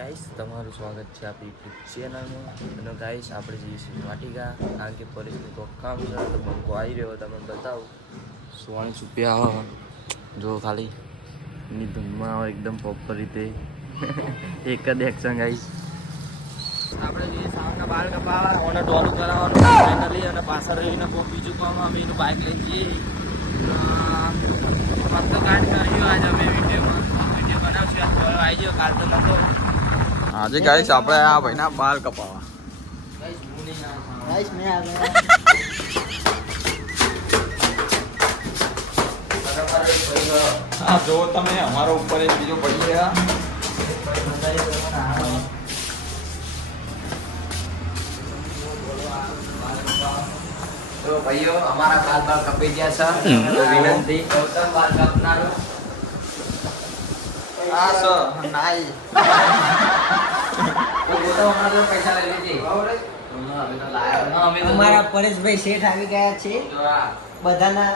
guys તમારું સ્વાગત છે આપણી યુટ્યુબ ચેનલમાં અને ગાઈસ આપણે જઈએ છીએ વાટિકા કારણ કે પરેશનું તો કામ છે તો બંકો આવી રહ્યો તમને બતાવું 44 રૂપિયા જો ખાલી એની ધૂનમાં એકદમ પ્રોપર રીતે એક જ એક્શન ગાઈસ આપણે જઈએ સામના બાલ કપાવા અને ડોલું કરાવવાનું ફાઇનલી અને પાછળ રહીને કોઈ બીજું કામ અમે એનું બાઇક લઈને જઈએ મસ્ત કાઢ કર્યું આજે અમે વિડીયો બનાવશું આવી ગયો કાલ તો નતો આજે ગાઈસ આપણે આ ભાઈના બાલ કપાવા गाइस मैं आ गया આ જો તમે અમારો ઉપર એક બીજો પડી ગયા તો ભાઈઓ અમારા બાલ કપાઈ ગયા છે તો વિનંતી ગૌતમ બાલ કાપનારો આ સ નાઈ તો ગૌતમ અમારા પૈસા લઈ લીધી हमारा परेश भाई सेठ आ गया છે બધાના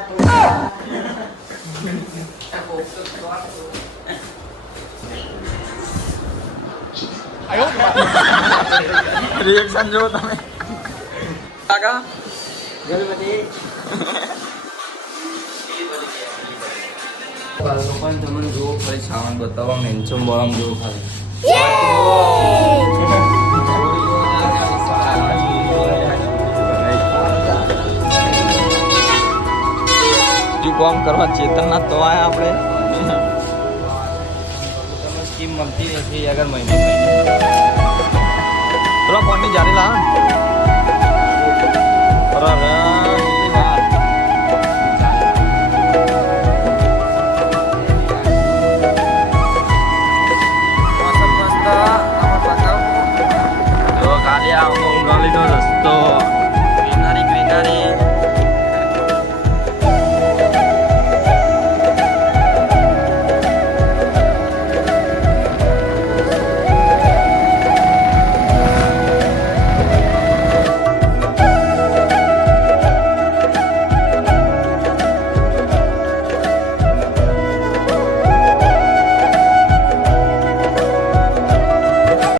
રિએક્શન જો તમે કાકા ગણપતિ પણ તમને જો ફરી સામાન બતાવવા મેન્ચમ બળમ જો ખાલી કામ કરવા ચેતન ના તો આયા આપણે સ્કીમ મળતી નથી અગર મહિને પેલો ફોન ની જારી લા ખાલી આવો ઊંઘાલીનો રસ્તો